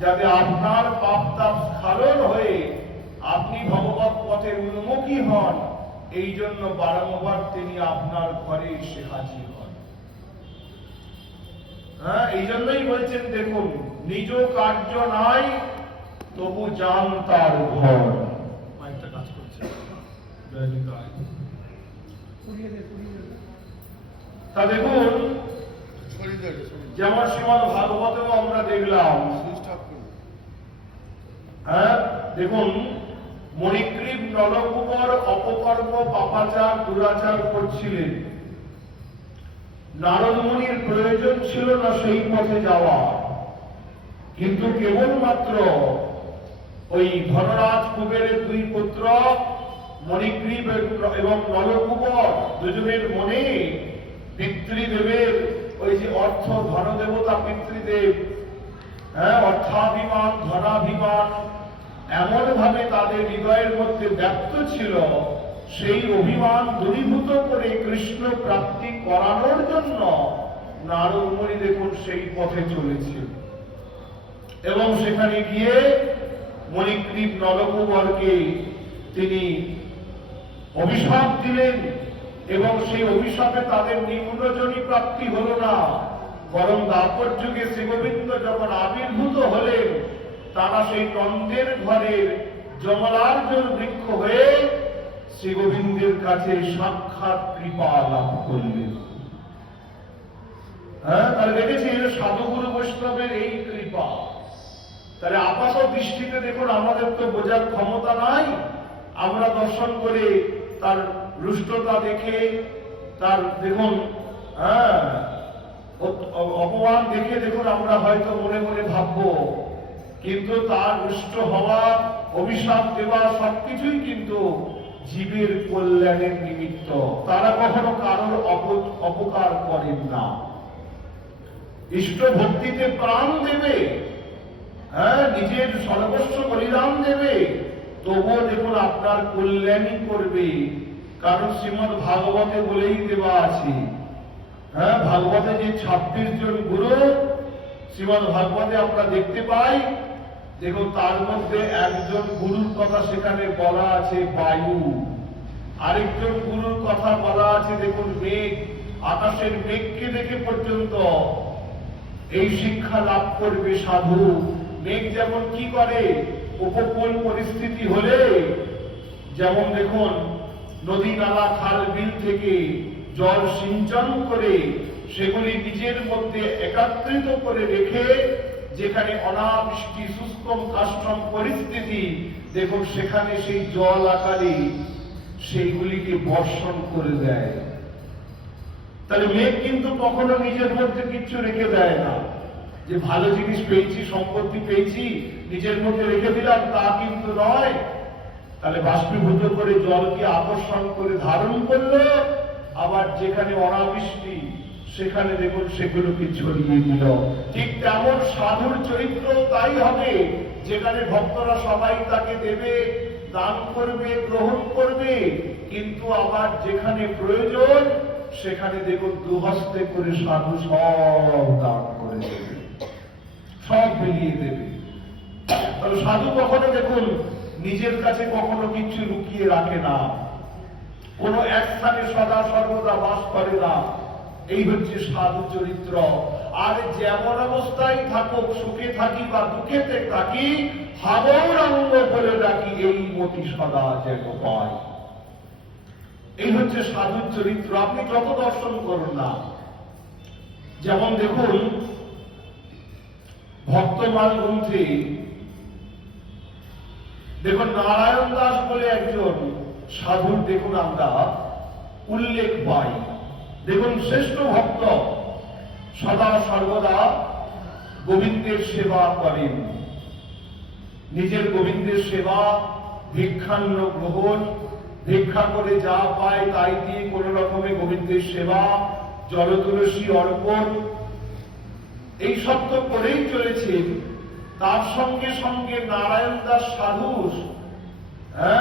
যাতে আপনার পাপ তাপ স্খলন হয়ে আপনি ভগবত পথের উন্মুখী হন, এই জন্য বারংবার তিনি আপনার ঘরে এসে হাজির হন। এই জন্যই বলছেন, দেখুন, নিজ কার্য নাই তবু যান তার ঘর। মাইকটা কাজ করছে। তা দেখুন, যেমন শ্রীমদ ভাগবতেও আমরা দেখলাম, দেখুন, মণিগ্রীব নলকুবর অপকর্ম পাপাচার দুরাচার করছিলেন। নারদ মুনির প্রয়োজন ছিল না সেই পথে যাওয়া, কিন্তু কেবলমাত্র ওই ধনরাজ কুবেরের দুই পুত্র মণিগ্রীব এবং নলকুবর দুজনের মনে পিতৃদেবের ওই যে অর্থ ধনদেবতা পিতৃদেব, অর্থাভিমান ধনাভিমান এমন ভাবে তাদের হৃদয়ের মধ্যে ব্যক্ত ছিল, সেই অভিমান দূরীভূত করে কৃষ্ণ প্রাপ্তি করানোর জন্য নারদ মুনি দেখুন সেই পথে চলেছে। এবং সেখানে গিয়ে মণিগ্রীব নলকুবরকে তিনি অভিশাপ দিলেন, এবং সেই অভিশাপে তাদের নিম্নজনী প্রাপ্তি হল না, বরং দ্বাপর যুগে শ্রীগোবিন্দ যখন আবির্ভূত হলেন, তারা সেই নন্দের ঘরের জমলার্জুন বৃক্ষ হয়ে শ্রীগোবিন্দের কাছে সাক্ষাৎ কৃপা লাভ করলেন। তাহলে দেখেছি সাধুগুরু বৈষ্ণবের এই কৃপা। তাহলে আপাত দৃষ্টিতে দেখুন, আমাদের তো বোঝার ক্ষমতা নাই, আমরা দর্শন করে তার রুষ্টতা দেখে, তার দেখুন অপমান দেখে দেখুন আমরা হয়তো মনে মনে ভাববো, কিন্তু তার রুষ্ট হওয়া, অভিশাপ দেওয়া সবকিছুই কিন্তু জীবের কল্যাণের নিমিত্ত। তারা কখনো কারোর অপকার করেন না, ইষ্ট ভক্তিতে প্রাণ দেবে, নিজের সর্বস্ব বলিদান দেবে, তবুও দেখুন আপনার কল্যাণই করবে। কারণ শ্রীমদ ভাগবতে বলেই দেওয়া আছে, ভাগবতে যে 26 জন গুরু শ্রীমদ ভাগবতে আমরা দেখতে পাই, দেখুন তার মধ্যে একজন গুরুর কথা সেখানে বলা আছে বায়ু, আরেকজন গুরুর কথা বলা আছে দেখুন মেঘ। আকাশের মেঘকে দেখে পর্যন্ত এই শিক্ষা লাভ করবে সাধু। মেঘ যেমন কি করে, উপকূল পরিস্থিতি হলে যেমন দেখুন নদী নালা খাল বিল থেকে জল সিঞ্চন করে সেগুলি নিজের মধ্যে একত্রিত করে রেখে, যেখানে অনাবৃষ্টি শুষ্কম কাষ্ঠম পরিস্থিতি, দেখুন সেখানে সেই জল আকারে সেইগুলিকে বর্ষণ করে দেয়। তাহলে মেঘ কিন্তু কখনো নিজের মধ্যে কিছু রেখে দেয় না, যে ভালো জিনিস পেয়েছি, সম্পত্তি পেয়েছি, নিজের মধ্যে রেখে দিলাম, তা কিন্তু নয়। তাহলে বাষ্পীভূত করে জলকে আকর্ষণ করে ধারণ করলো, আবার যেখানে অনাবৃষ্টি সেখানে দেখুন সেগুলোকে ছড়িয়ে দিল। ঠিক তেমন সাধুর চরিত্র তাই হবে, যেখানে ভক্তরা সবাই তাকে দেবে, দান করবে, গ্রহণ করবে, কিন্তু আবার যেখানে প্রয়োজন সেখানে দেখুন দুহস্তে করে সাধু সব দান করে দেবে, সব মিলিয়ে দেবে। তাহলে সাধু কখনো দেখুন নিজের কাছে কখনো কিছু লুকিয়ে রাখে না, কোন এক স্থানে সদা সর্বদা বাস করে না। এই হচ্ছে সাধু চরিত্র। আর যেমন অবস্থায় থাকুক, সুখে থাকি বা দুঃখে থাকি, হাবরাঙ্গ বলে ডাকি, এই মতি সদা যেন পায়। এই হচ্ছে সাধুর চরিত্র। আপনি যত দর্শন করুন না, যেমন দেখুন ভক্তমাল গ্রন্থে দেখুন নারায়ণ দাস বলে একজন সাধুর দেখুন আমরা উল্লেখ পাই। দেখুন শ্রেষ্ঠ ভক্ত, সদা সর্বদা গোবিন্দের সেবা করেন, নিজের গোবিন্দের সেবা, ভিক্ষান্ন গ্রহণ, ভিক্ষা করে যা পায় তাই দিয়ে কোন রকমে গোবিন্দের সেবা, জল তুলসী অর্পণ, এই সব তো করেই চলেছেন। তার সঙ্গে সঙ্গে নারায়ণ দাস সাধুর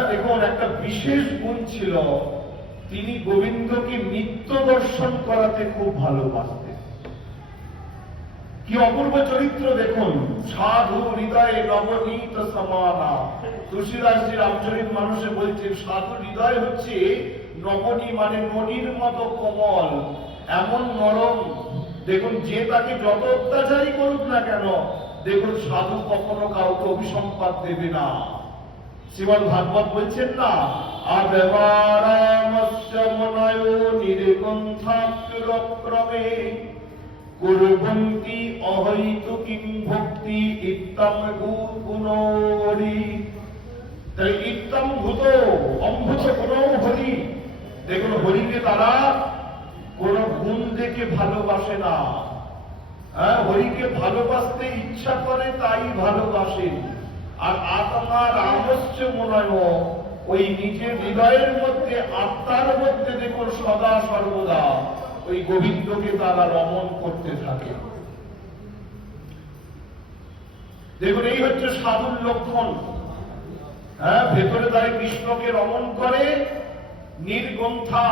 দেখুন একটা বিশেষ গুণ ছিল, তিনি গোবিন্দকে নিত্য দর্শন করাতে খুব ভালোবাসতেন। কি অপূর্ব চরিত্র দেখুন, সাধু হৃদয়ে নবনীত সমানা। তুলসীদাসজি রামচরিত মানুষে বলছেন সাধু হৃদয় হচ্ছে নবনী, মানে নদীর মতো কোমল, এমন নরম। দেখুন যে তাকে যত অত্যাচারই করুক না কেন, দেখুন সাধু কখনো কাউকে অভিসম্পাদ দেবে না। শ্রীমদ ভাগবত বলছেন না, আবেবারামস্য মনয় নির্গন্থাক্রমে কুর্বন্তি অহৈতুকিং ভক্তি ইত্তম গুণহরি। তাই ইত্তম ভূত অম্ভূত গুণ হরি। দেখুন হরিকে তারা কোন গুণ দেখে ভালোবাসে না, হরিকে ভালোবাসতে ইচ্ছা করে তাই ভালোবাসে। আর আত্মা রামস্য মনয়, ওই নিজের হৃদয়ের মধ্যে আত্মার মধ্যে দেখুন সদা সর্বদা ওই গোবিন্দকে তারা রমণ করতে থাকে। দেখুন এই হচ্ছে সাধুর লক্ষণ। ভেতরে তারা কৃষ্ণকে রমণ করে, নির্গন্থা।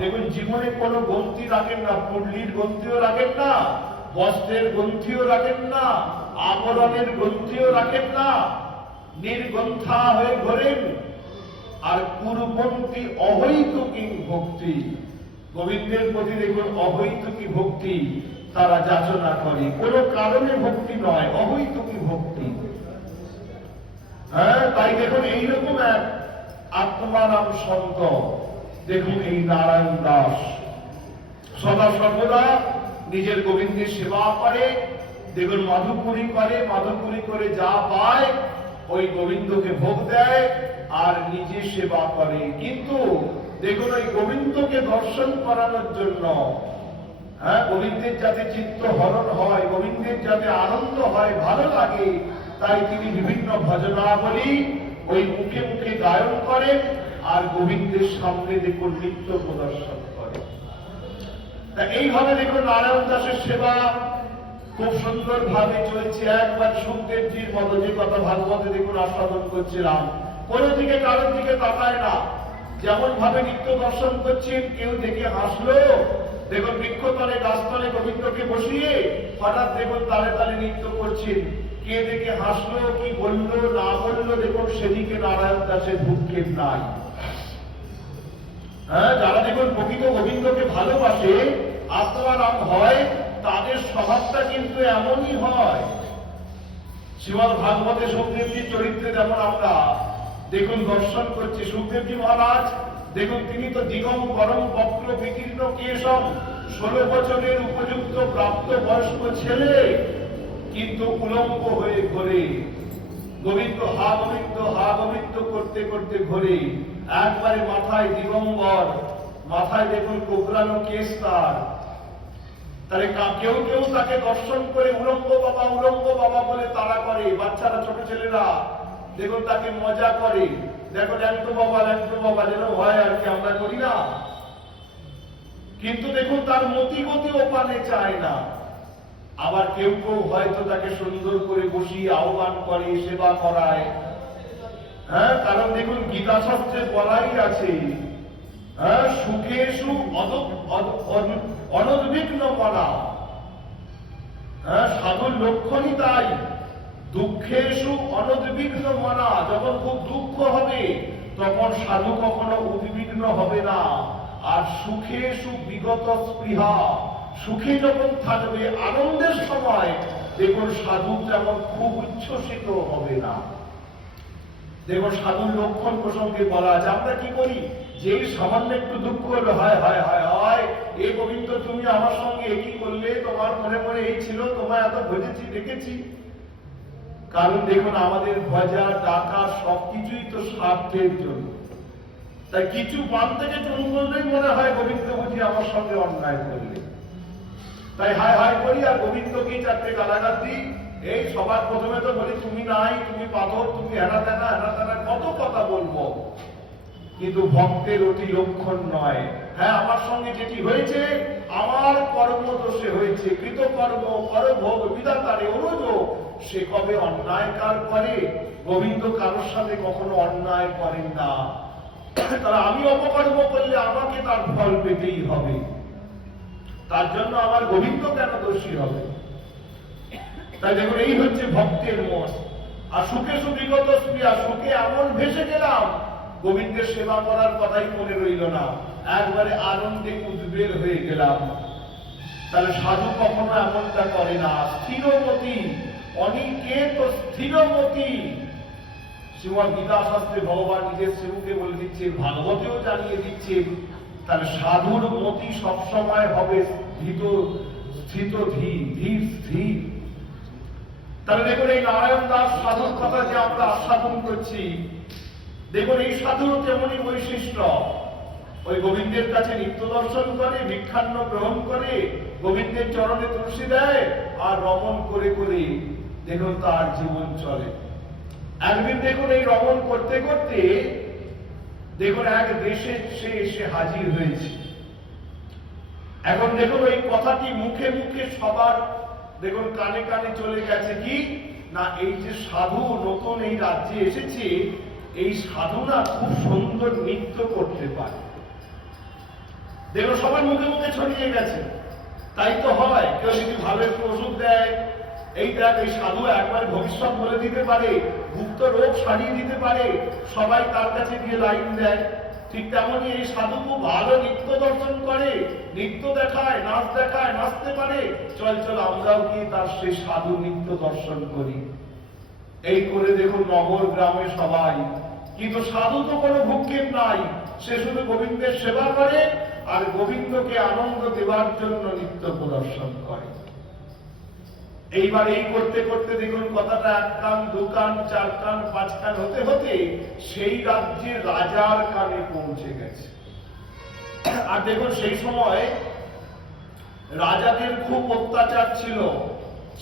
দেখুন জীবনে কোনো গন্তি রাখেন না, পুডলির গন্তিও রাখেন না, বস্ত্রের গ্রন্থিও রাখেন না, আবরণের গ্রন্থিও রাখেন না, নির্গন্থা হয়ে ঘোরেন। আর কুর্বন্তি অহৈতুকী ভক্তি, গোবিন্দের প্রতি দেখুন অহৈতুকী ভক্তি তারা যাচনা করে, কোন কারণে ভক্তি নয়, অহৈতুকী ভক্তি। তাই দেখুন এইরকম এক আত্মারাম সন্ত, দেখুন এই নারায়ণ দাস সদা সর্বদা নিজের গোবিন্দের সেবা করে। দেখুন মাধুপুরী করে, মাধুপুরী করে যা পায় ওই গোবিন্দকে ভোগ দেয় আর নিজে সেবা করে। কিন্তু দেখুন ওই গোবিন্দকে দর্শন করানোর জন্য, গোবিন্দের যাতে চিত্ত হরণ হয়, গোবিন্দের যাতে আনন্দ হয়, ভালো লাগে, তাই তিনি বিভিন্ন ভজনাবলী ওই মুখে মুখে গায়ন করেন আর গোবিন্দের সামনে দেখুন নৃত্য প্রদর্শন করেন। তা এইভাবে দেখুন নারায়ণ দাসের সেবা খুব সুন্দর ভাবে চলছে। একবার সুখদেবজির মতো, যে কথা ভাগবতে দেখুন আস্বাদন করছিলাম, কোন দিকে কারোর দিকে তাকায় না, যেমন ভাবে নিত্য দর্শন করছেন, কেউ দেখে হাসলো, দেখুন বৃক্ষতলে গাছতলে গোবিন্দকে বসিয়ে হঠাৎ দেখুন তালে তালে নৃত্য করছেন, কে দেখে হাসলো, কি বললো না বললো, দেখুন সেদিকে নারায়ণ দাসের ভূক্ষেপ নাই। যারা দেখুন প্রকৃত গোবিন্দকে ভালোবাসে, আত্মারাম হয়, তাদের স্বভাবটা কিন্তু এমনই হয়। শ্রীমদ ভাগবতে সুখদেবজির চরিত্রে যেমন আমরা দেখুন দর্শন করছি, সুখদেবজি মহারাজ দেখুন তিনি তো দিগম্বরম বক্র বিকীর্ণ কেশম, 16 বছরের উপযুক্ত প্রাপ্ত বয়স্ক ছেলে, কিন্তু উলঙ্গ হয়ে ঘোরে। গোবিন্দ হা গোবিন্দ করতে করতে ঘোরে, একবারে মাথায় দিগম্বর, মাথায় দেখুন কোকড়ানো কেশ তার। তাহলে কেউ কেউ তাকে দর্শন করে উলঙ্গ বাবা বলে তারা করে, বাচ্চারা ছোট ছেলেরা দেখুন তাকে মজা করে, দেখো ল্যাংটো বাবা যেন হয় আর কি, আমরা করি না। কিন্তু দেখুন তার মতি গতি ওপানে চায় না। আবার কেউ কেউ হয়তো তাকে সুন্দর করে বসিয়ে আহ্বান করে, সেবা করায়। কারণ দেখুন গীতা শাস্ত্রে বলাই আছে, সুখেষু অনুদ্বিগ্ন মনা। সাধুর লক্ষণই তাই, দুঃখেষু অনুদ্বিগ্ন মনা। যখন খুব দুঃখ হবে তখন সাধু কখনো উদ্বিগ্ন হবে না। আর সুখেষু বিগত স্পৃহা, সুখে যখন থাকবে, আনন্দের সময় দেখুন সাধু যেমন খুব উচ্ছ্বসিত হবে না। দেখুন সাধুর লক্ষণ প্রসঙ্গে বলা আছে, আমরা কি করি, যে সামান্য একটু দুঃখ হলো, হায় হায় হায় হায়, এ গোবিন্দ তুমি আমার সঙ্গে একই করলে, তোমার মনে মনে এই ছিল, তোমায় এত ভজেছি দেখেছি। কারণ দেখুন আমাদের ভজা ডাকা সবকিছুই তো স্বার্থের জন্য। তাই কিছু পান থেকে চুন করলেই মনে হয় গোবিন্দ বুঝি আমার সঙ্গে অন্যায় করলে, তাই হায় হায় করি আর গোবিন্দকে চারটে গালাগাল দিই। এই সবার প্রথমে তো বলি তুমি নাই, তুমি পাথর, তুমি হেনা তেনা কত কথা বলবো, কিন্তু ভক্তের অতি লক্ষণ নয়। আমার সঙ্গে যেটি হয়েছে আমার কর্ম দোষে হয়েছে, কৃতকর্ম করভোগ বিধাতারে অনুযোগ, সে কবে অন্যায়কার করে? গোবিন্দ কারোর সাথে কখনো অন্যায় করেন না। তারা আমি অপকর্ম করলে আমাকে তার ফল পেতেই হবে, তার জন্য আমার গোবিন্দ কেন দোষী হবে? তাই দেখুন এই হচ্ছে ভক্তের মন। আর সুখে সুবিগত স্প্রিয়া, সুখে এমন ভেসে গেলাম গোবিন্দের সেবা করার কথাই মনে রইল না, একবারে আনন্দে উদ্বেল হয়ে গেলাম। তাহলে সাধু কখনো এমনটা করে না। স্থিরমতি, অনিকেত স্থিরমতি। শ্রীমদ্ গীতা শাস্ত্রে ভগবান নিজের শ্রীমুখে বলে দিচ্ছে, ভাগবতেও জানিয়ে দিচ্ছে, তাহলে সাধুর মতি সবসময় হবে স্থিত স্থিত ধীর স্থির। তাহলে দেখুন এই নারায়ণ দাস সাধুর কথা যে আমরা আস্বাদন করছি, দেখুন এই সাধুর তেমনই বৈশিষ্ট্য। ওই গোবিন্দের কাছে নিত্য দর্শন করে, ভিক্ষান্ন গ্রহণ করে, গোবিন্দের চরণে তুলসী দেয়, আর রমণ করে করে দেখুন তার জীবন চলে। একদিন দেখুন এই রমণ করতে করতে দেখুন এক দেশে সে এসে হাজির হয়েছে। এখন দেখুন ওই কথাটি মুখে মুখে সবার দেখুন কানে কানে চলে গেছে, কি না এই যে সাধু নতুন এই রাজ্যে এসেছে, এই সাধুরা খুব সুন্দর নৃত্য করতে পারে। দেখুন সবার মুখে মুখে ছড়িয়ে গেছে। তাই তো হয়, কেউ যদি ভালো একটু ওষুধ দেয়, এই দেখ এই সাধু একবার ভবিষ্যৎ বলে দিতে পারে, গুপ্ত রোগ সারিয়ে দিতে পারে, সবাই তার কাছে গিয়ে লাইন দেয়। ঠিক তেমনই এই সাধু খুব ভালো নৃত্য দর্শন করে, নৃত্য দেখায়, নাচ দেখায়, নাচতে পারে, চল চল আমরাও গিয়ে তার সেই সাধু নৃত্য দর্শন করি। এই করে দেখুন নগর গ্রামে সবাই। কিন্তু সাধু তো কোনো ভূক্ষেপ নাই, সে শুধু গোবিন্দের সেবা করে আর গোবিন্দকে আনন্দ দেওয়ার জন্য নৃত্য প্রদর্শন করে। এইবার এই করতে করতে দেখুন কথাটা 1 কান 2 কান 4 কান 5 কান হতে হতে সেই রাজ্যে রাজার কানে পৌঁছে গেছে। আর দেখুন সেই সময় রাজাদের খুব অত্যাচার ছিল,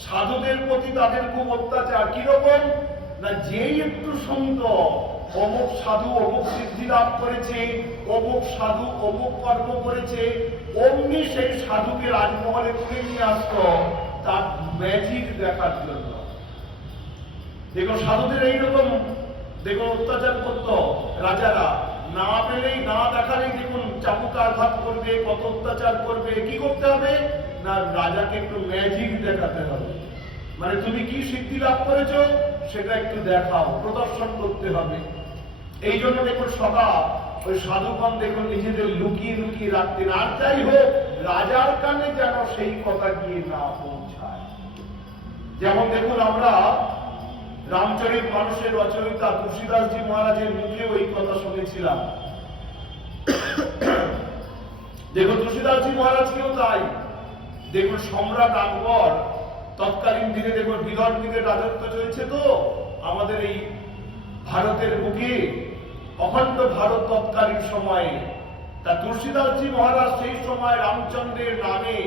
সাধুদের প্রতি তাদের খুব অত্যাচার। কিরকম না, যেই একটু সুন্দর অমুক সাধু অমুক সিদ্ধি লাভ করেছে, অমুক সাধু অমুক কর্ম করেছে, অমনি সেই সাধুকে রাজমহলে তুলে নিয়ে আসতো তার ম্যাজিক দেখার জন্য। দেখো সাধুদের এইরকম দেখো অত্যাচার করতো রাজারা, না পেলেই না দেখালেই দেখুন চাবুকে আঘাত করবে, কত অত্যাচার করবে। কি করতে হবে না, রাজাকে একটু ম্যাজিক দেখাতে হবে, মানে তুমি কি সিদ্ধি লাভ করেছো সেটা একটু দেখাও, প্রদর্শন করতে হবে। এই জন্য দেখুন সদা ওই সাধুগণ দেখুন নিজেদের লুকিয়ে লুকিয়ে রাখতেন। আর যাই হোক রাজার কানে যেন সেই কথা গিয়ে না পৌঁছায়। যেমন দেখুন আমরা রামচরিত মানুষের রচয়িতা তুলসীদাসজি মহারাজের মুখে ওই কথা শুনেছিলাম। দেখুন তুলসীদাসজি মহারাজকেও তাই। দেখুন সম্রাট আকবর তৎকালীন দিনে দেখুন বিদর্ভীদের রাজত্ব চলছে তো আমাদের এই ভারতের বুকে, অখণ্ড ভারত তৎকালীন সময়ে। তা তুলসীদাসজি মহারাজ সেই সময় রামচন্দ্রের নামে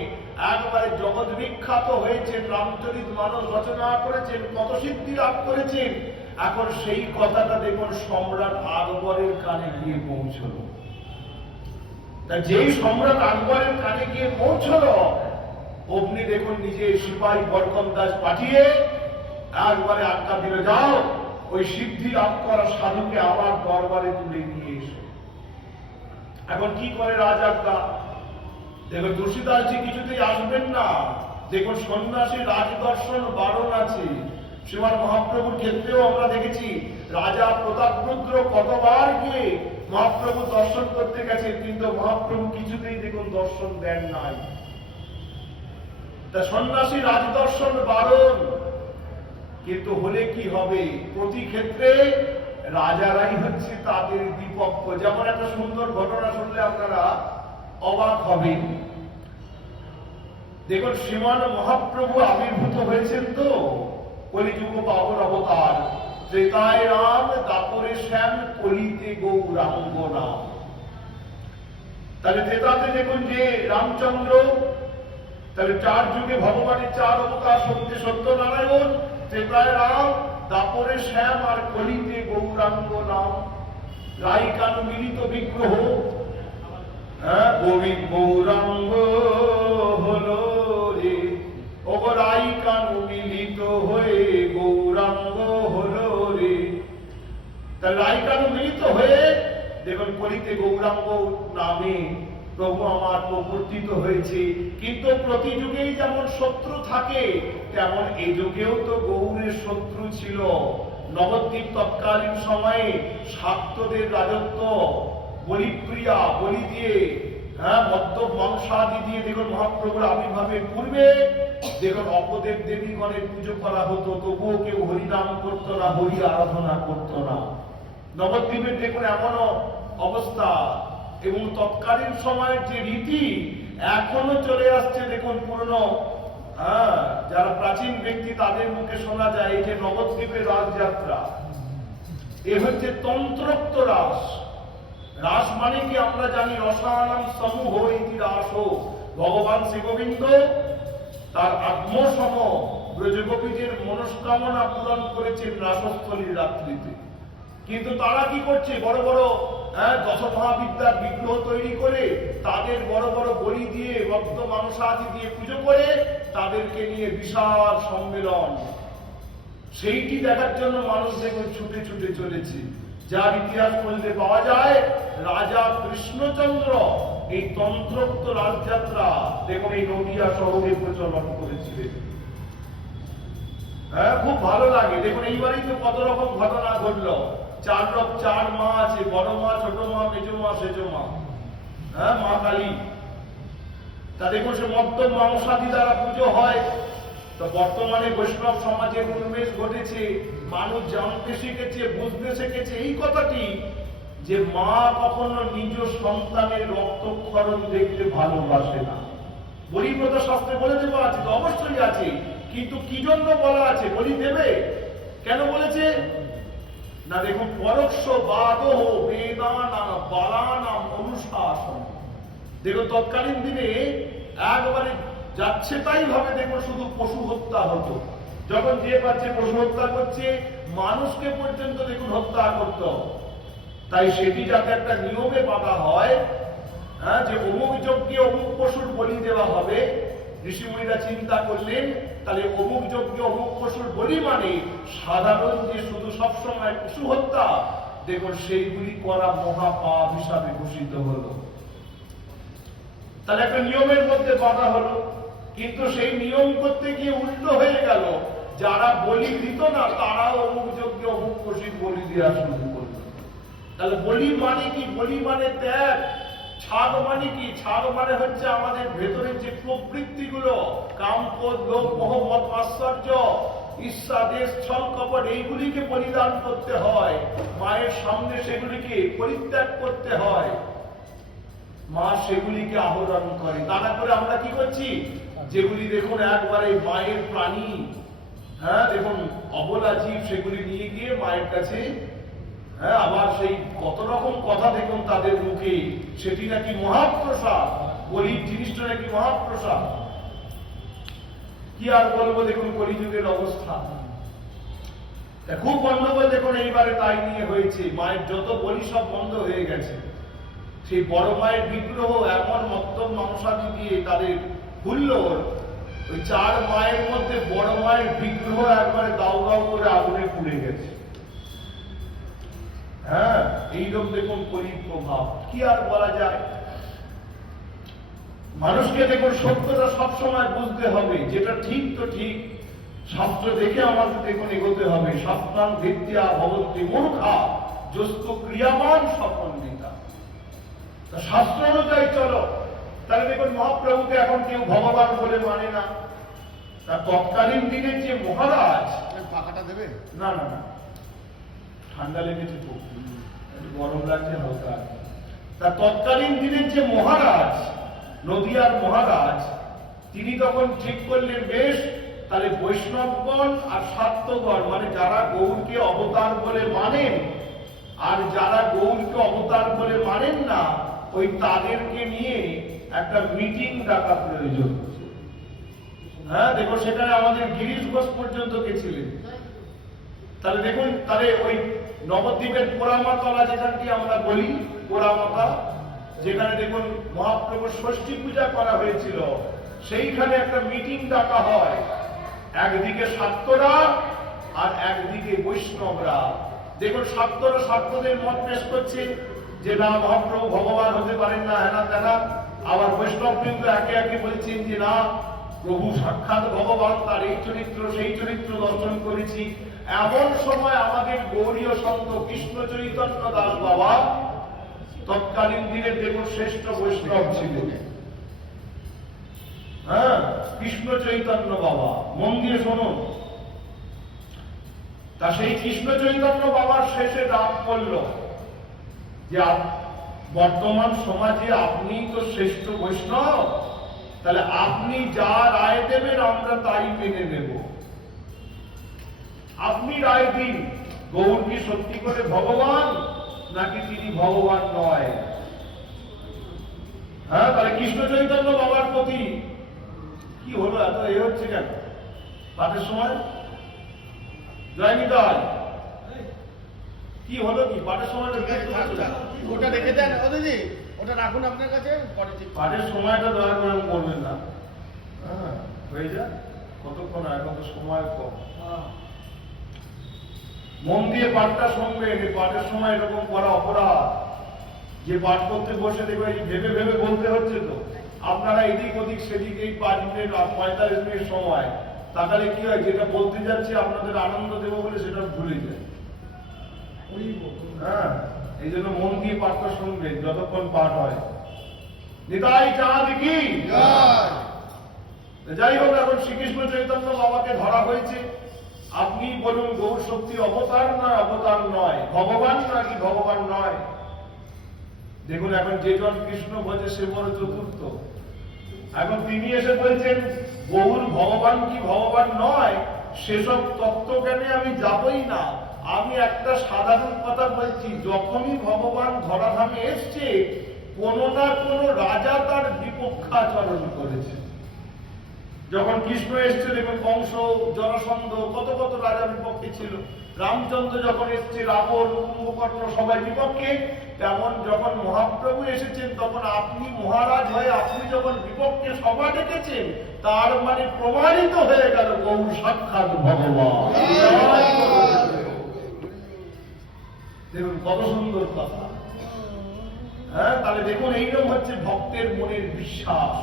একবারে জগৎ বিখ্যাত হয়েছেন, রামচরিত মানস রচনা করেছেন, কত সিদ্ধি লাভ করেছেন। এখন সেই কথাটা দেখুন সম্রাট আকবরের কানে গিয়ে পৌঁছল। তা যেই সম্রাট আকবরের কানে গিয়ে পৌঁছল, অমনি দেখুন নিজে সিপাহী বরকম দাস পাঠিয়ে একবারে আজ্ঞা দিল, যাও ওই সিদ্ধি লাভ করা সাধুকে আমার দরবারে তুলে নিয়ে এসো। এখন কি করে রাজাজ্ঞা? দেখুন তুলসীদাসজি কিছুতেই আসবেন না। দেখুন সন্ন্যাসী রাজদর্শন বারণ আছে। শ্রীমান মহাপ্রভুর ক্ষেত্রেও আমরা দেখেছি রাজা প্রতাপরুদ্র কতবার গিয়ে মহাপ্রভু দর্শন করতে গেছে, কিন্তু মহাপ্রভু কিছুতেই দেখুন দর্শন দেন নাই। তা সন্ন্যাসী রাজদর্শন বারণ, কিন্তু হলে কি হবে, প্রতি ক্ষেত্রে রাজারাই হচ্ছে তাদের বিপক্ষ। যেমন একটা সুন্দর ঘটনা শুনলে আপনারা অবাক হবেন। দেখুন শ্রীমান মহাপ্রভু আবির্ভূত হয়েছেন তো কলিযুগ পাবন অবতার, ত্রেতায় রাম দাপরে শ্যাম কলিতে গৌরাঙ্গ নাম। তাহলে ত্রেতাতে দেখুন যে রামচন্দ্র, তাহলে 4 যুগে ভগবানের 4 অবতার, সত্যনারায়ণ, ত্রেতায় রাম, দাপরে শ্যাম আর কলিতে গৌরাঙ্গ নাম। রাইকান মিলিত বিগ্রহ, গৌরাঙ্গ হলো রে, ও রাইকান মিলিত হয়ে গৌরাঙ্গ হলো রে। তাহলে রাইকান মিলিত হয়ে দেখুন কলিতে গৌরাঙ্গ নামে প্রভু আমার প্রবর্তিত হয়েছে। কিন্তু প্রতি যুগেই যেমন শত্রু থাকে, তেমন এই যুগেও তো গৌড়ের শত্রু ছিল। নবদ্বীপ তৎকালীন সময়ে শাক্তদের রাজত্ব, বলিপ্রিয়া, বলি দিয়ে, মদ্য মাংসাদি দিয়ে দেখুন মহাপ্রভুর আবির্ভাবের পূর্বে দেখুন অপদেব দেবীগণের পুজো করা হতো, তবুও কেউ হরিনাম করতো না, হরি আরাধনা করতো না। নবদ্বীপের দেখুন এমনও অবস্থা, এবং তৎকালীন সময়ের যে রীতি এখনো চলে আসছে। দেখুন পুরনো যারা প্রাচীন ব্যক্তি তাদের মুখে শোনা যায় এই যে নবদ্বীপের রাসযাত্রা, এ হচ্ছে তন্ত্রোক্ত রাস। রাস মানে কি আমরা জানি, রসানাম সমূহ ইতি রাস। ভগবান শ্রী গোবিন্দ তার আত্মসম ব্রজগোপীদের মনস্কামনা পূরণ করেছেন রাসস্থলীর রাত্রিতে। কিন্তু তারা কি করছে, বড় বড় দশ মহাবিদ্যার বিগ্রহ তৈরি করে তাদের বড় বড় বলি দিয়ে, ভক্ত মানসাদি দিয়ে পুজো করে তাদেরকে নিয়ে বিশাল সম্মেলন। সেইটি দেখার জন্য মানুষ দেখুন ছুটে ছুটে চলেছে। যার ইতিহাস বলতে পাওয়া যায়, রাজা কৃষ্ণচন্দ্র এই তন্ত্রোক্ত রাজযাত্রা দেখুন এই নদিয়া শহরে প্রচলন করেছিলেন। খুব ভালো লাগে। দেখুন এইবারই তো কত রকম ঘটনা ঘটলো। চার মা আছে, বড় মা, ছোট মা, মেজো মা, সেজো মা, মা কালী। তা দেখুন সে মদ্য মাংসাদি দ্বারা পুজো হয়। তো বর্তমানে বৈষ্ণব সমাজের উন্মেষ ঘটেছে, মানুষ জানতে শিখেছে, বুঝতে শিখেছে এই কথাটি যে মা কখনো নিজ সন্তানের রক্তক্ষরণ দেখতে ভালোবাসে না। বলিপ্রথা শাস্ত্রে বলে দেওয়া আছে, তো অবশ্যই আছে, কিন্তু কি জন্য বলা আছে? বলি দেবে কেন বলেছে না? দেখুন পরোক্ষ বাদহ বেদানাম বালানাম অনুশাসন। দেখুন তৎকালীন দিনে একবারে যাচ্ছে তাই ভাবে দেখুন শুধু পশু হত্যা হতো। যখন যে পাচ্ছে পশু হত্যা করছে, মানুষকে পর্যন্ত দেখুন হত্যা করত। তাই সেটি যাতে একটা নিয়মে বাঁধা হয়, যে অমুক যজ্ঞে অমুক পশুর বলি দেওয়া হবে, ঋষিমুনিরা চিন্তা করলেন তাহলে অমুক যজ্ঞে অমুক পশুর বলি মানে সাধারণ যে শুধু সবসময় পশু হত্যা, দেখুন সেইগুলি করা মহাপাপ হিসাবে ঘোষিত হলো। তাহলে একটা নিয়মের মধ্যে বাঁধা হলো, কিন্তু সেই নিয়ম করতে গিয়ে উল্টো হয়ে গেল। যারা বলি দিত না তারাও অমুক যজ্ঞে অমুক পশুর বলি দেওয়া শুরু করলো। তাহলে বলি মানে কি? বলি মানে ত্যাগ। ছাড় মানে কি? ছাড় মানে হচ্ছে আমাদের ভেতরের যে প্রবৃত্তিগুলো, কাম, ক্রোধ, লোভ, মোহ, মদ, মাৎসর্য, ঈর্ষা, দেশ, ছল, কপট, এইগুলিকে পরিধান করতে হয়। মায়ের সামনে সেগুলিকে পরিত্যাগ করতে হয়। মা সেগুলিকে আহরণ করে। তা না করে আমরা কি করছি? যেগুলি দেখুন একবারে মায়ের প্রাণী, দেখুন অবলা জীব, সেগুলি নিয়ে গিয়ে মায়ের কাছে, আবার সেই কত রকম কথা দেখুন তাদের মুখে, সেটি নাকি মহাপ্রসাদ, বলির জিনিসটা নাকি মহাপ্রসাদ। কি আর বলবো, দেখুন কলিযুগের অবস্থা খুব গন্ডগোল। দেখুন এইবারে তাই নিয়ে হয়েছে, মায়ের যত বলি সব বন্ধ হয়ে গেছে। সেই বড় মায়ের বিগ্রহ এমন মদ্য মাংসাদি দিয়ে তাদের হুল্লোড়, ওই চার মায়ের মধ্যে বড় মায়ের বিগ্রহ একবারে দাও দাও করে আগুনে পুড়ে গেছে। এইরকম দেখুন কলির প্রভাব। কি আর বলা যায়? মানুষকে দেখুন সত্যটা সবসময় বুঝতে হবে, যেটা ঠিক তো ঠিক, শাস্ত্র দেখে আমাদের দেখুন এগোতে হবে। শাস্ত্রাং ভিত্তিয়া ভবন্তি মূর্খা যস্তু ক্রিয়ামান সপন্ডিতা। শাস্ত্র অনুযায়ী চলো। তাহলে দেখুন মহাপ্রভুকে এখন কেউ ভগবান বলে মানে না। তার তৎকালীন দিনের যে মহারাজ, পাখাটা দেবে না না না, ঠান্ডা লেগেছে, খুব গরম লাগছে হালকা। তার তৎকালীন দিনের যে মহারাজ, নদিয়ার মহারাজ, তিনি তখন ঠিক করলেন বেশ, তাহলে বৈষ্ণবগণ আর শাক্তগণ, মানে যারা গৌরকে অবতার বলে মানেন আর যারা গৌরকে অবতার বলে মানেন না, ওই তাদেরকে নিয়ে একটা মিটিং ডাকা প্রয়োজন। দেখো সেখানে আমাদের গিরিশ ঘোষ পর্যন্ত গেছিলেন। তাহলে দেখুন, তাহলে ওই নবদ্বীপের পোড়ামাতলা যেখানটি আমরা বলি পোড়ামাতা, যেখানে দেখুন মহাপ্রভুর ষষ্ঠী পূজা করা হয়েছিল, সেইখানে একটা মিটিং ডাকা হয়। একদিকে শাক্তরা আর একদিকে বৈষ্ণবরা। দেখুন শাক্তরা শাক্তদের মত পেশ করছে যে না, মহাপ্রভু ভগবান হতে পারেন না, হেনা তেনা। আবার বৈষ্ণব কিন্তু একে একে বলছেন যে না, প্রভু সাক্ষাৎ ভগবান, তার এই চরিত্র সেই চরিত্র দর্শন করেছি। এমন সময় আমাদের গৌরীয় সন্ত কৃষ্ণ চৈতন্য দাস বাবা তৎকালীন দিনের দেখুন শ্রেষ্ঠ বৈষ্ণব ছিলেন। হ্যাঁ, কৃষ্ণ চৈতন্য বাবা, মন দিয়ে শুনুন। তা সেই কৃষ্ণ চৈতন্য বাবার শেষে ডাক করল যে বর্তমান সমাজে আপনি তো শ্রেষ্ঠ বৈষ্ণব, তাহলে আপনি যা রায় দেবেন আমরা তাই মেনে নেব। আপনি রায় দিন, গৌর কি সত্যি করে ভগবান নাকি তিনি ভগবান নয়? হ্যাঁ, তাহলে কৃষ্ণ চৈতন্য বাবার প্রতি কি হলো? এত এ হচ্ছে কেন পাঠের সময়? জয়নিতাই কি হলো? কি পাঠের সময়? ওটা রেখে দেন দিদি, ওটা রাখুন আপনার কাছে, পরে পাঠের সময়টা দয়া করে করবেন না। হ্যাঁ, হয়ে যায় কতক্ষণ, এখন তো সময় কম। মন দিয়ে পাঠটা শুনবেন। এই পাঠের সময় এরকম করা অপরাধ। যে পাঠ করতে বসে দেখবে ভেবে ভেবে বলতে হচ্ছে, তো আপনারা এদিক ওদিক সেদিক এই 5 মিনিট 45 মিনিট সময় তাকালে কি হয়, যেটা বলতে যাচ্ছে আপনাদের আনন্দ দেবো বলে সেটা ভুলে যায়। হ্যাঁ, এই জন্য মন দিয়ে পাঠটা শুনবেন যতক্ষণ পাঠ হয়। নিতাই চাঁদ কি যাই হোক, এখন শ্রীকৃষ্ণ চৈতন্য বাবাকে ধরা হয়েছে। আপনি বলুন, গৌর শক্তি অবতার না অবতার নয়, ভগবান নাকি ভগবান নয়? দেখুন, এখন যেজন কৃষ্ণ বোঝে সে বড় চতুর্থ। এখন তিনি এসে বলছেন গৌর ভগবান কি ভগবান নয়, সেসব তত্ত্বজ্ঞানে আমি যাবই না। আমি একটা সাধারণ কথা বলছি, যখনই ভগবান ধরাধামে এসছে, কোন না কোন রাজা তার বিপক্ষাচরণ করেছে। যখন কৃষ্ণ এসছে দেখুন, কংস, জরাসন্ধ, কত কত রাজা বিপক্ষে ছিল। রামচন্দ্র যখন এসছে, রাবণ, কুম্ভকর্ণ সবাই বিপক্ষে। তেমন যখন মহাপ্রভু এসেছেন, তখন আপনি মহারাজ হয়ে আপনি যখন বিপক্ষে সভা ডেকেছেন, তার মানে প্রমাণিত হয়ে গেল গৌর সাক্ষাৎ ভগবান। দেখুন কত সুন্দর কথা। হ্যাঁ, তাহলে দেখুন এইরকম হচ্ছে ভক্তের মনের বিশ্বাস।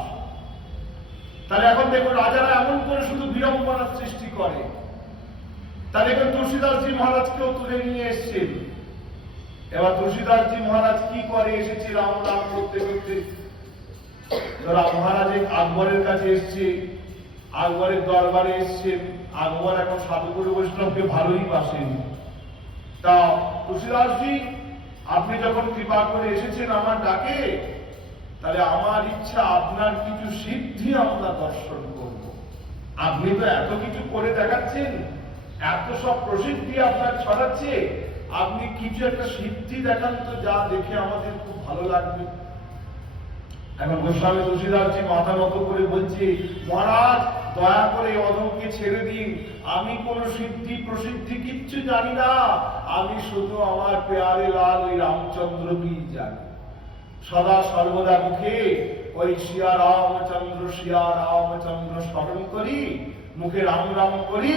তাহলে এখন দেখুন রাজারা এমন করে শুধু বিড়ম্বনার সৃষ্টি করে। তাহলে এখন তুলসীদাসজি মহারাজকেও তুলে নিয়ে এসছেন। এবার তুলসীদাসজি মহারাজ কি করে, এসেছে রাম রাম করতে করতে। মহারাজ আকবরের কাছে এসছে, আকবরের দরবারে এসছেন। আকবর এখন সাধুগুরু বৈষ্ণবকে ভালোই বাসেন। তা তুলসীদাসজি, আপনি যখন কৃপা করে এসেছেন আমার ডাকে, তাহলে আমার ইচ্ছা আপনার কিছু সিদ্ধি আমরা দর্শন করব। আপনি তো এত কিছু করে দেখাচ্ছেন, এত সব প্রসিদ্ধি আপনার ছড়াচ্ছে, আপনি কিছু একটা সিদ্ধি দেখান তো, যা দেখে আমাদের খুব ভালো লাগবে। এখন গোস্বামী তুলসীদাসজি মাথা নত করে বলছে, মহারাজ দয়া করে অধমকে ছেড়ে দিন, আমি কোন সিদ্ধি প্রসিদ্ধি কিচ্ছু জানি না। আমি শুধু আমার পেয়ারে লাল ওই রামচন্দ্রকেই জানি। সদা সর্বদা মুখে ওই শিয়া রামচন্দ্র স্মরণ করি, মুখে রাম রাম করি।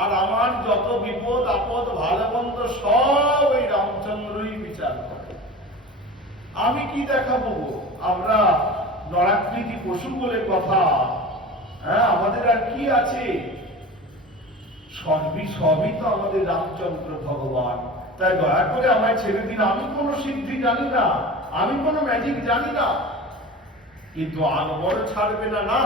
আর আমার যত বিপদ আপদ ভালো মন্দ সব ওই রামচন্দ্রই বিচার করে। আমি কি দেখাবো? আমরা নরাকৃতি পশু বলে কথা। হ্যাঁ, আমাদের আর কি আছে? সবই তো আমাদের রামচন্দ্র ভগবান। তাই দয়া করে আমায় ছেড়ে দিন। আমি কোনো সিদ্ধি জানি না, আমি কোনো ম্যাজিক জানি না। কিন্তু আকবর ছাড়বে না। না,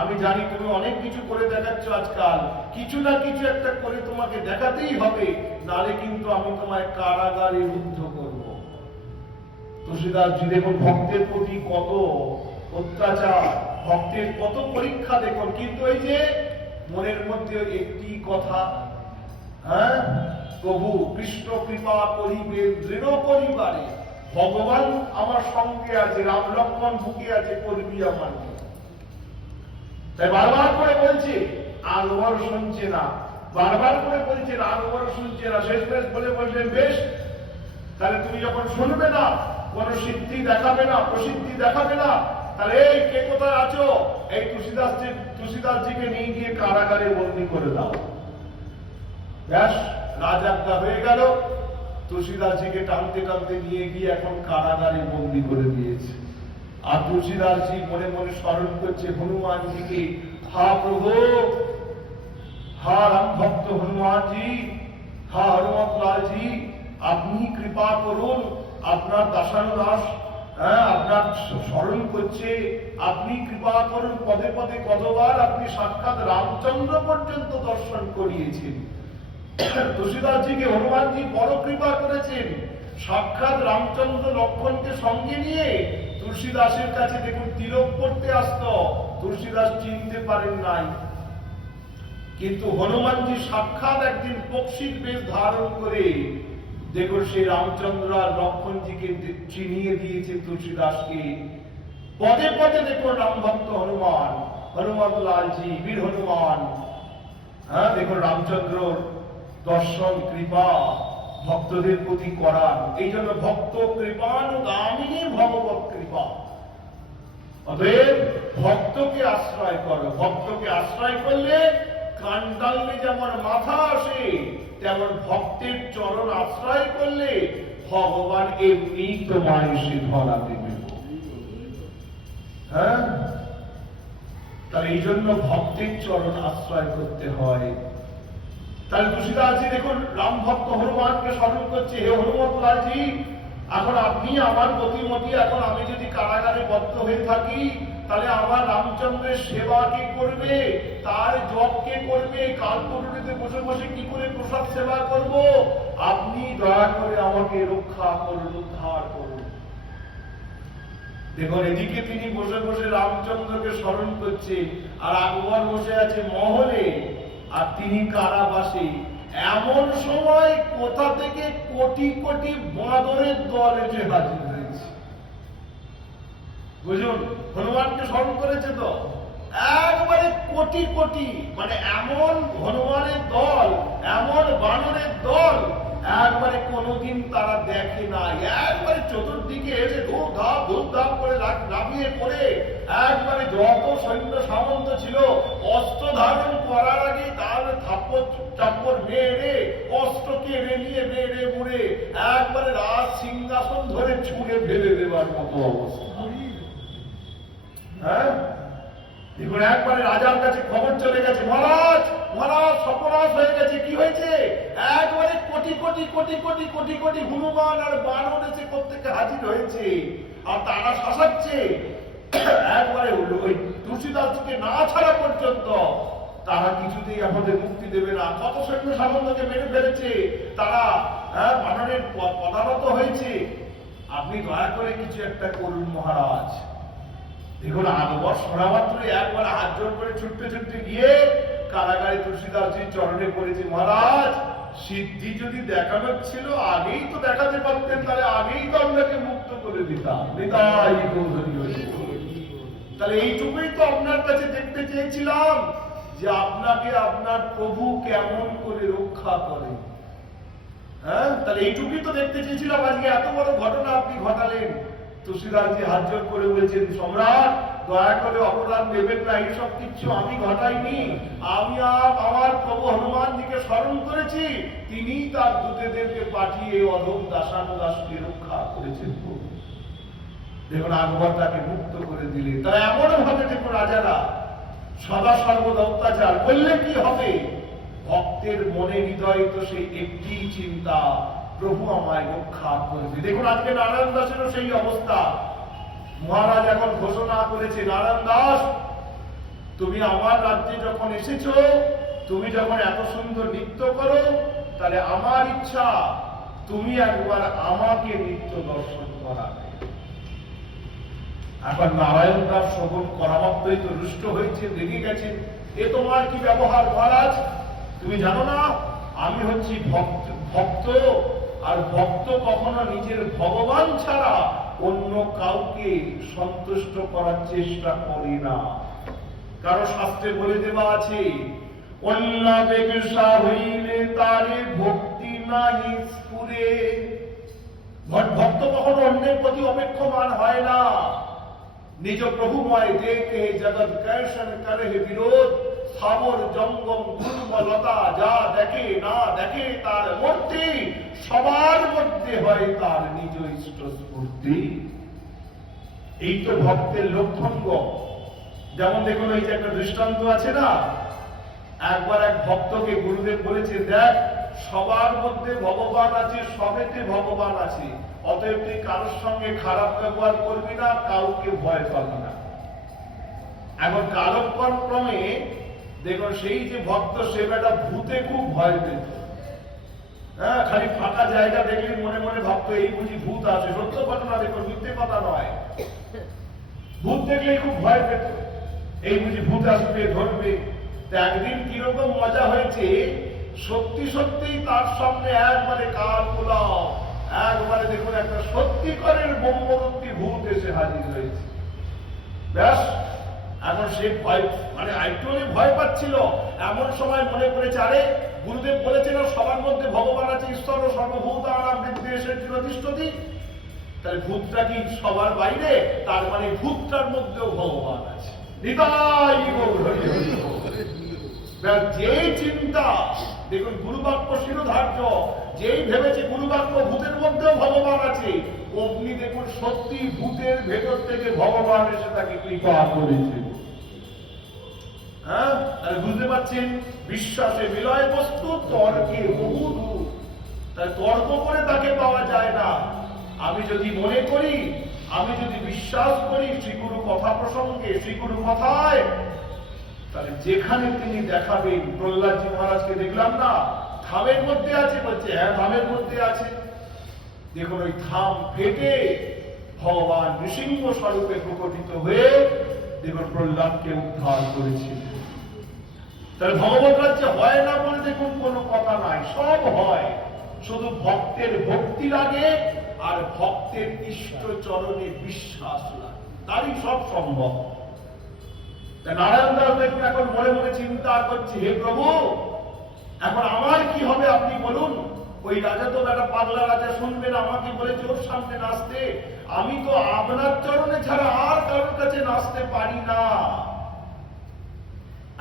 আমি জানি তুমি অনেক কিছু করে দেখাচ্ছ আজকাল, কিছু না কিছু একটা করে তোমাকে দেখাতেই হবে, নালে কিন্তু আমি তোমায় কারাগারে রুদ্ধ করব। তুলসীদাসজি দেখুন ভক্তের প্রতি কত অত্যাচার, ভক্তের কত পরীক্ষা দেখুন। কিন্তু এই যে মনের মধ্যে একটি কথা, হ্যাঁ, প্রভু কৃষ্ণ কৃপা করিবে দৃঢ় পরিবারে, ভগবান আমার সঙ্গে আছে, রাম লক্ষ্মণ বুকে আছে, করবি আমার। তাই বারবার করে বলছে, আকবর শুনছে না। বারবার করে বলছেন, আকবর শুনছে না। শেষমেশ বলে বললেন, বেশ, তাহলে তুমি যখন শুনবে না, কোন সিদ্ধি দেখাবে না, প্রসিদ্ধি দেখাবে না, তাহলে এই কে কোথায় আছো, এই তুলসীদাসজিকে নিয়ে গিয়ে কারাগারে বন্দী করে দাও। ব্যাস, রাজাজ্ঞা হয়ে গেল। তুলসীদাসজিকে টানতে টানতে নিয়ে গিয়ে এখন কারাগারে বন্দী করে দিয়েছে। আর তুলসীদাসজি মনে মনে স্মরণ করছে হনুমানজিকে, হা প্রভু, হা রাম ভক্ত হনুমানজি, হা হনুমত লালজি, আপনি কৃপা করুন, আপনার দাসানুদাস আপনার স্মরণ করছে, আপনি কৃপা করুন। পদে পদে কতবার আপনি সাক্ষাৎ রামচন্দ্র পর্যন্ত দর্শন করিয়েছেন। তুলসীদাসজিকে হনুমানজি বড় কৃপা করেছেন। সাক্ষাৎ রামচন্দ্র লক্ষ্মণকে সঙ্গে নিয়ে তুলসীদাসের কাছে দেখুন তিলক করতে আসত, তুলসীদাস চিনতে পারেন নাই। কিন্তু হনুমানজি সাক্ষাৎ একদিন পক্ষীর বেশ ধারণ করে দেখুন সেই রামচন্দ্র আর লক্ষ্মণজিকে চিনিয়ে দিয়েছে তুলসীদাসকে। পদে পদে দেখুন রাম ভক্ত হনুমান, হনুমত লালজি, বীর হনুমান, দেখুন রামচন্দ্র দর্শন কৃপা ভক্তদের প্রতি করান। এই জন্য ভক্ত কৃপানুগামিনী ভগবত কৃপা। অতএব ভক্তকে আশ্রয় করো, ভক্তকে আশ্রয় করলে কান্ডালে যেমন মাথা আসে, তেমন ভক্তের চরণ আশ্রয় করলে ভগবান এমনি তোমায় সে ধরা দেবে। তাহলে এই জন্য ভক্তের চরণ আশ্রয় করতে হয়। তাহলে তুলসীদাসজি দেখুন রাম ভক্ত হনুমানকে স্মরণ করছে, হে হনুমত লালজি, এখন আপনি আমার গতিমতি, এখন আমি যদি কারাগারে বদ্ধ হয়ে থাকি, তাহলে আমার রামচন্দ্রের সেবা কে করবে, তার জপ কে করবে, কালকুটুরিতে বসে বসে কি করে প্রসাদ সেবা করব? আপনি দয়া করে আমাকে রক্ষা করুন, উদ্ধার করুন। দেখুন এদিকে তিনি বসে বসে রামচন্দ্রকে স্মরণ করছে, আর আকবর বসে আছে মহলে, আর তিনি কারাবাসে। এমন সময় কোথা থেকে কোটি কোটি বাঁদরের দল এসে হাজির হয়েছে। বুঝুন, হনুমানকে স্মরণ করেছে তো একবারে কোটি কোটি, মানে এমন হনুমানের দল, এমন বানরের দল একবারে কোনোদিন তারা দেখে না। একবারে চতুর্দিকে এসে ধূপধাপ করে লাফিয়ে পড়ে একবারে যত সৈন্য সামন্ত ছিল অস্ত্র ধারণ করার আগে তার চাপ্পর মেরে অস্ত্রকে রেলিয়ে মেরে মুড়ে একবারে রাজ সিংহাসন ধরে ছুঁড়ে ফেলে দেবার মতো অবস্থা। দেখুন একবারে রাজার কাছে খবর চলে গেছে, মহারাজ মহারাজ সর্বনাশ হয়ে গেছে। কি হয়েছে? একবারে কোটি কোটি কোটি কোটি কোটি কোটি হনুমান আর বানর এসে প্রত্যেকে হাজির হয়েছে, আর তারা শাসাচ্ছে। একবারে ওই তুলসীদাসকে না ছাড়া পর্যন্ত তারা কিছুতেই আমাদের মুক্তি দেবে না। কত সৈন্য সামন্তকে মেরে ফেলেছে, তারা বানরের পদানত হয়েছে। আপনি দয়া করে কিছু একটা করুন মহারাজ। দেখুন আকবর শোনা মাত্র একবার হাত জোর করে ছুটতে ছুটতে গিয়ে কারাগারে তুলসীদাসজির চরণে পড়েছে। মহারাজ, সিদ্ধি যদি দেখানোর ছিল আগেই তো দেখাতে পারতেন, তাহলে আগেই তো আপনাকে মুক্ত করে দিতাম। তাহলে এইটুকুই তো আপনার কাছে দেখতে চেয়েছিলাম, যে আপনাকে আপনার প্রভু কেমন করে রক্ষা করে। তাহলে এইটুকুই তো দেখতে চেয়েছিলাম, আজকে এত বড় ঘটনা আপনি ঘটালেন। তুলসীদাসজি হাত জোর করে বলেছেন, সম্রাট দয়া করে অপরাধ নেবেন না, এইসব কিছু আমি ঘটাইনি। আমি আমার প্রভু হনুমানজিকে স্মরণ করেছি, তিনি তার দূতেদেরকে পাঠিয়ে অধম দাসানুদাসকে রক্ষা করেছেন। দেখুন আকবর তাকে মুক্ত করে দিলেন। তারা এমন ভাবে দেখুন রাজারা সদা সর্বদা অত্যাচার করলে কি হবে? ভক্তের মনে হৃদয়ে তো সেই একটি চিন্তা, প্রভু আমায় রক্ষা করবে। দেখুন আজকে নারায়ণ দাসেরও সেই অবস্থা। মহারাজ এখন ঘোষণা করেছে, নারায়ণ দাস তুমি আমার রাজ্যে যখন এসেছো, তুমি যখন এত সুন্দর নৃত্য করো, তাহলে আমার ইচ্ছা তুমি একবার আমাকে নৃত্য দর্শন করাবে। এখন নারায়ণ দাস শ্রবণ করা মাত্রই তো রুষ্ট হয়েছে, রেগে গেছেন। এ তোমার কি ব্যবহার মহারাজ? তুমি জানো না আমি হচ্ছি ভক্ত, আর ভক্ত কখনো নিজের ভগবান ছাড়া অন্য কাউকে সন্তুষ্ট করার চেষ্টা করি না। কারো শাস্ত্রে বলে দেওয়া আছে, অন্য বেগসা হইলে তারে ভক্তি নাহি স্ফুরে। ভক্ত কখনো অন্যের প্রতি অপেক্ষমান হয় না। নিজ প্রভুময় দেখে জগৎ কৈশন করে বিরোধ, স্থাবর জঙ্গম গুরুবলতা যা দেখে না দেখে তার মধ্যে, সবার মধ্যে হয় তার নিজ ইষ্ট স্ফূর্তি। এই তো ভক্তের লক্ষণ। যেমন দেখুন এই যে একটা দৃষ্টান্ত আছে না, একবার এক ভক্তকে গুরুদেব বলেছে, দেখ সবার মধ্যে ভগবান আছে, সবেতে ভগবান আছে, অতএব তুই কারোর সঙ্গে খারাপ ব্যবহার করবি না, কাউকে ভয় পাবি না। এখন কালক্রমে দেখুন সেই যে ভক্ত, সে বেটা ভূতে খুব ভয় পেত। হ্যাঁ, খালি ফাঁকা জায়গা দেখলে মনে মনে ভাবতো এই বুঝি ভূত আছে। সত্য ঘটনা, দেখুন মিথ্যে কথা নয়। ভূত দেখলেই খুব ভয় পেত, এই বুঝি ভূত আসবে ধরবে। একদিন কিরকম মজা হয়েছে, সত্যি সত্যি তার সামনে একবারে কাল পোলাও, একবারে দেখুন একটা সত্যিকারের ব্রহ্মরূপী ভূত এসে হাজির হয়েছে। ব্যাস, এখন সে ভয় মানে একটু ভয় পাচ্ছিল। এমন সময় মনে করেছে, আরে গুরুদেব বলেছেন সবার মধ্যে ভগবান আছে, ঈশ্বর ও সর্বভূতানাং হৃদয়েষু তিষ্ঠতি। তাহলে ভূতটা কি সবার বাইরে? তার মানে ভূতটার মধ্যেও ভগবান আছে। নিতাই গৌর হরি হরি বল। যে চিন্তা, দেখুন গুরুবাক্য শিরোধার্য, যেই ভেবেছে গুরুবাক্য ভূতের মধ্যেও ভগবান আছে, অগ্নি দেখুন সত্যি ভূতের ভেতর থেকে ভগবান এসে তাকে কৃপা করেছে। হ্যাঁ, তাহলে বুঝতে পারছেন, বিশ্বাসে বিলয় বস্তু, তর্কে বহু দূর। তাই তর্ক করে তাকে পাওয়া যায় না। আমি যদি মনে করি, আমি যদি বিশ্বাস করি শ্রীগুরু কথা প্রসঙ্গে, শ্রীগুরু কথায়, তাহলে যেখানে তিনি দেখাবেন। প্রহ্লাদজি মহারাজকে দেখলাম না, থামের মধ্যে আছে, বলছে হ্যাঁ থামের মধ্যে আছে। দেখুন ওই থাম ফেটে ভগবান নৃসিংহ স্বরূপে প্রকটিত হয়ে দেখুন প্রহ্লাদকে উদ্ধার করেছিল। তাহলে ভগবত রাজ্যে হয় না বলে দেখুন কোনো কথা নাই, সব হয়। শুধু ভক্তের ভক্তি লাগে আর ভক্তের ইষ্ট চরণে বিশ্বাস লাগে, তারই সব সম্ভব। নারায়ণ দাস দেখুন এখন মনে মনে চিন্তা করছে, হে প্রভু এখন আমার কি হবে আপনি বলুন। ওই রাজা তো একটা পাগলা রাজা, শুনবেন আমাকে বলেছে ওর সামনে নাচতে, আমি তো আপনার চরণে ছাড়া আর কারোর কাছে নাচতে পারি না।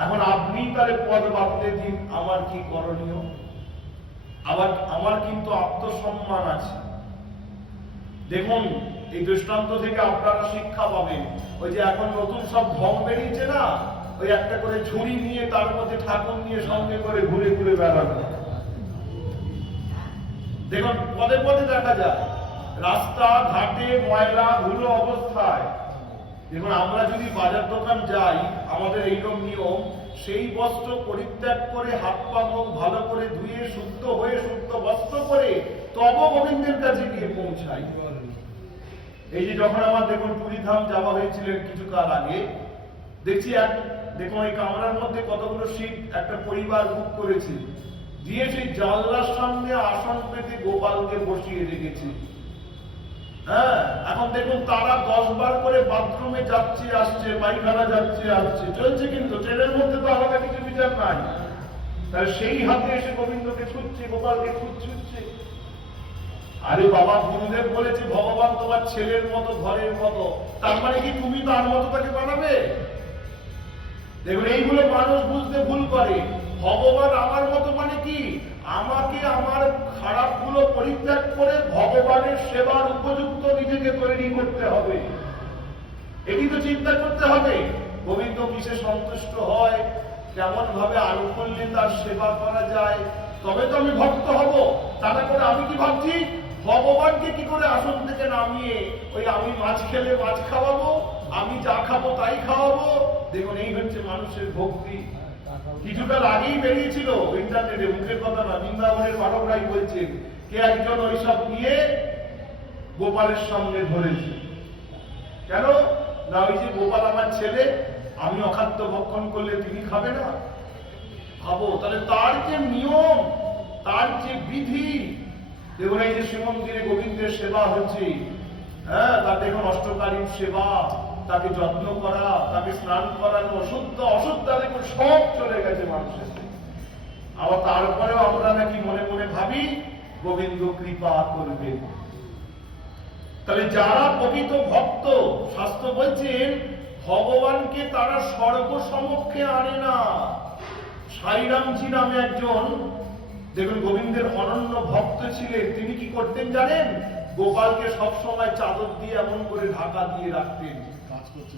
এখন আপনি তাহলে পদ বাঁধতে দিন, আমার কি করণীয়? আবার আমার কিন্তু আত্মসম্মান আছে। দেখুন এই দৃষ্টান্ত থেকে আপনারা শিক্ষা পাবেন। ওই যে এখন নতুন সব ঢং বেরিয়েছে না, ওই একটা করে ঝুড়ি নিয়ে তার মধ্যে ঠাকুর নিয়ে সঙ্গে করে ঘুরে ঘুরে বেড়ানো। দেখুন পদে পদে দেখা যায় রাস্তা ঘাটে ময়লা ধুলো অবস্থায়। দেখুন আমরা যদি বাজার দোকান যাই, আমাদের এইরকম নিয়ম, সেই বস্ত্র পরিত্যাগ করে হাত পা মুখ ভালো করে ধুয়ে শুদ্ধ হয়ে শুদ্ধ বস্ত্র করে তব গোবিন্দের কাছে গিয়ে পৌঁছাই। এই যে যখন আমার দেখুন পুরীধাম যাওয়া হয়েছিলেন কিছু কাল আগে, দেখছি দেখুন এই কামরার মধ্যে কতগুলো সিট একটা পরিবার বুক করেছে, দিয়ে সেই জানলার সামনে আসন পেতে গোপালকে বসিয়ে রেখেছে। হ্যাঁ, এখন দেখুন তারা 10 বার করে বাথরুমে যাচ্ছে আসছে, পায়খানা যাচ্ছে আসছে, চলছে, কিন্তু ট্রেনের মধ্যে তো আলাদা কিছু বিচার নাই। তাহলে সেই হাতে এসে গোবিন্দকে ছুটছে, গোপালকে ছুটছে। আরে বাবা, গুরুদেব বলেছে ভগবান তোমার ছেলের মতো, ঘরের মতো, তার মানে কি তুমি তার মতো তাকে বানাবে? দেখুন এইগুলো মানুষ বুঝতে ভুল করে। ভগবান আমার মতো মানে কি, আমাকে আমার খারাপগুলো পরিত্যাগ করে ভগবানের সেবার উপযুক্ত নিজেকে তৈরি করতে হবে। এটি তো চিন্তা করতে হবে। গোবিন্দ কিসে সন্তুষ্ট হয়, কেমন ভাবে আরো করলে তার সেবা করা যায়, তবে তো আমি ভক্ত হব। তারা করে আমি কি ভাবছি, ভগবানকে কি করে আসন থেকে নামিয়ে ওই আমি মাছ খেলে মাছ খাওয়াবো, আমি যা খাবো তাই খাওয়াবো। দেখুন এই হচ্ছে মানুষের ভক্তি। কিছুকাল আগেই বেরিয়েছিল ইন্টারনেটে, মুখের কথা না, বৃন্দাবনের পাঠকরাই বলছেন, কে একজন ওইসব নিয়ে গোপালের সামনে ধরেছে। কেন না, ওই যে গোপাল আমার ছেলে, আমি অখাদ্য ভক্ষণ করলে তিনি খাবে না। ভাবো তাহলে তার যে নিয়ম, তার যে বিধি। দেখুন এই যে শ্রীমন্দিরে গোবিন্দের সেবা হচ্ছে, হ্যাঁ, তার দেখুন অষ্টকালীন সেবা, তাকে যত্ন করা, তাকে স্নান করানো, শুদ্ধ অশুদ্ধ দেখুন সব চলে গেছে মানুষের। আবার তারপরেও আমরা নাকি মনে মনে ভাবি গোবিন্দ কৃপা করবে। তাহলে যারা প্রকৃত ভক্ত, শাস্ত্র বলছেন ভগবানকে তারা সর্বসমক্ষে আনে না। সাইরামজি নামে একজন দেখুন গোবিন্দের অনন্য ভক্ত ছিলেন, তিনি কি করতেন জানেন? গোপালকে সবসময় চাদর দিয়ে এমন করে ঢাকা দিয়ে রাখতেন। কাজ করছে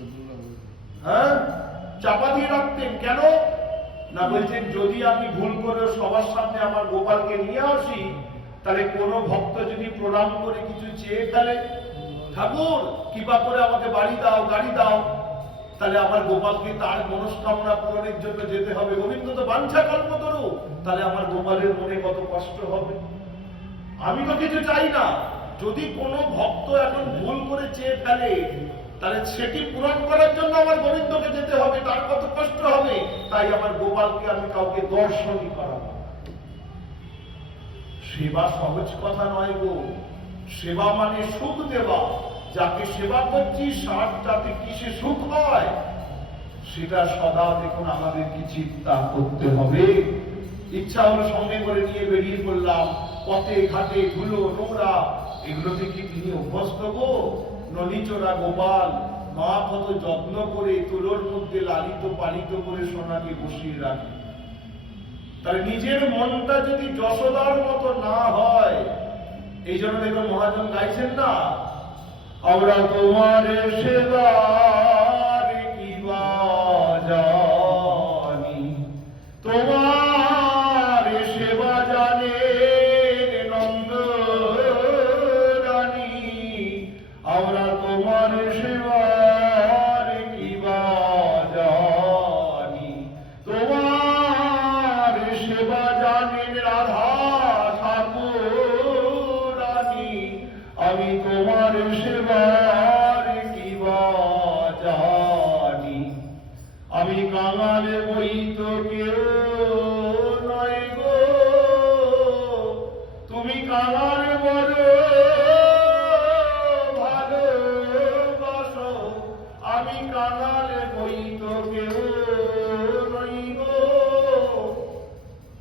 হ্যাঁ, চাপা দিয়ে রাখতেন কেন না, বলছেন যদি আমি ভুল করে সবার সামনে আমার গোপালকে নিয়ে আসি, তাহলে কোন ভক্ত যদি প্রণাম করে কিছু চেয়ে ফেলে, ঠাকুর কৃপা করে আমাকে বাড়ি দাও, গাড়ি দাও, তাহলে আমার গোপালকে তার মনস্কামনা পূরণের জন্য যেতে হবে। গোবিন্দ তো বাঞ্ছা কল্পতরু, তাহলে আমার গোপালের মনে কত কষ্ট হবে। আমি তো কিছু চাই না, যদি কোনো ভক্ত এখন ভুল করে চেয়ে ফেলে, তাহলে সেটি পূরণ করার জন্য আমার গোবিন্দকে যেতে হবে, তার কত কষ্ট হবে। তাই আমার গোপালকে আমি কাউকে দর্শনই করাবো। সেবা সহজ কথা নয় গো, সেবা মানে সুখ দেওয়া। যাকে সেবা করছি তাতে কিসে সুখ হয়, সেটা সদা দেখুন আমাদেরকে চিন্তা করতে হবে। ইচ্ছা হলো সঙ্গে করে নিয়ে বেরিয়ে পড়লাম, পথে ঘাটে ধুলো নোংরা, এগুলোতে কি তিনি অভ্যস্ত গো? নলিচোরা গোপাল মা কত যত্ন করে তুলোর মধ্যে লালিত পালিত করে সোনাকে বসিয়ে রাখে। তাহলে নিজের মনটা যদি যশোদার মতো না হয়, এই জন্য দেখুন মহাজন গাইছেন না, আমরা তোমার সেবার কি বা জানি, তোমার সেবা জানে নন্দ রানী, আমরা তোমার সেবার কি বা জানি, তোমার সেবা জানেন রাধা ঠাকুর রানী, আমি তোমার সেবার কি বা জানি। আমি কাঙালে বই তো কেউ নয় গো, তুমি কাঙালে বড় ভালোবাসো, আমি কাঙালে বই তো কেউ নই গো।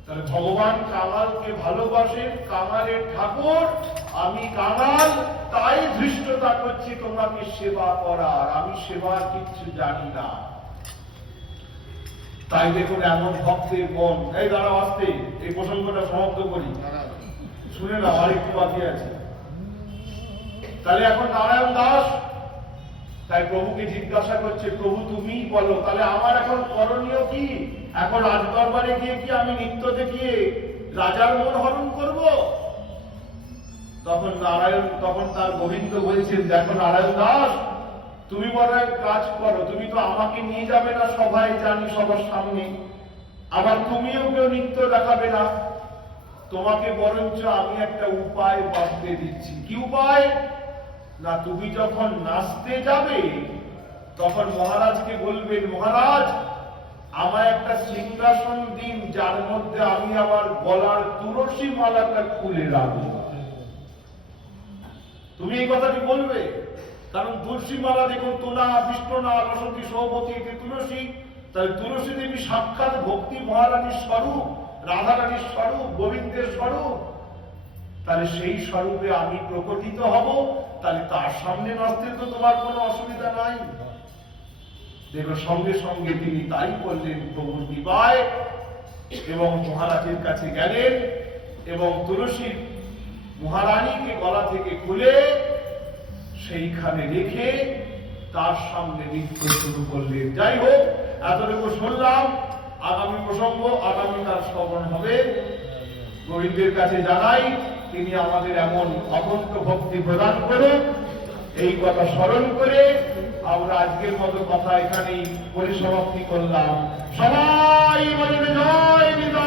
তাহলে ভগবান কাঙালকে ভালোবাসেন, কাঙালের ঠাকুর, আমি কাঙাল, তাই ধৃষ্টতা করছি তোমাকে সেবা করার, আমি সেবার কিচ্ছু জানি না। তাই দেখুন এমন ভক্তের মন, এই দাঁড়াও আসতে, এই প্রসঙ্গটা সমাপ্ত করি, শুনে না আরেকটু বাকি আছে। তাহলে এখন নারায়ণ দাস তাই প্রভুকে জিজ্ঞাসা করছে, প্রভু তুমি বলো, তাহলে আমার এখন করণীয় কি? এখন রাজদরবারে গিয়ে কি আমি নৃত্য দেখিয়ে রাজার মন হরণ করব? তখন তার গোবিন্দ বলছেন, দেখো নারায়ণ দাস, তুমি বড় এক কাজ করো, তুমি তো আমাকে নিয়ে যাবে না সবাই জানি সবার সামনে, আবার তুমিও কেউ নৃত্য দেখাবে না, তোমাকে বরঞ্চ আমি একটা উপায় বাঁধতে দিচ্ছি। কি উপায় না, তুমি যখন নাচতে যাবে তখন মহারাজকে বলবেন, মহারাজ আমায় একটা সিংহাসন দিন, যার মধ্যে আমি আমার গলার তুলসী মালাটা খুলে রাখবো। তুমি এই কথাটি বলবে, কারণ তুলসী মালা দেখুন তোলা বিষ্ণুনা রসতী সৌমতী এতে তুলসী, তাই তুলসী দেবী সাক্ষাৎ ভক্তি মহারানীর স্বরূপ, রাধারানীর স্বরূপ, গোবিন্দের স্বরূপ। তাহলে সেই স্বরূপে আমি প্রকটিত হব, তাহলে তার সামনে নাচতে তো তোমার কোনো অসুবিধা নাই। দেখো সঙ্গে সঙ্গে তিনি তাই করলেন প্রভুর কৃপায়, এবং মহারাজের কাছে গেলেন এবং তুলসী মহারানীকে গলা থেকে খুলে সেইখানে রেখে তার সামনে নৃত্য শুরু করলেন। যাই হোক, এতটুকু শুনলাম, আগামী প্রসঙ্গ আগামীকাল শ্রবণ হবে। গোবিন্দের কাছে জানাই তিনি আমাদের এমন অনন্ত ভক্তি প্রদান করুন। এই কথা স্মরণ করে আমরা আজকের মতো কথা এখানেই পরিসমাপ্তি করলাম। সবাই বলেন জয় নিতাই।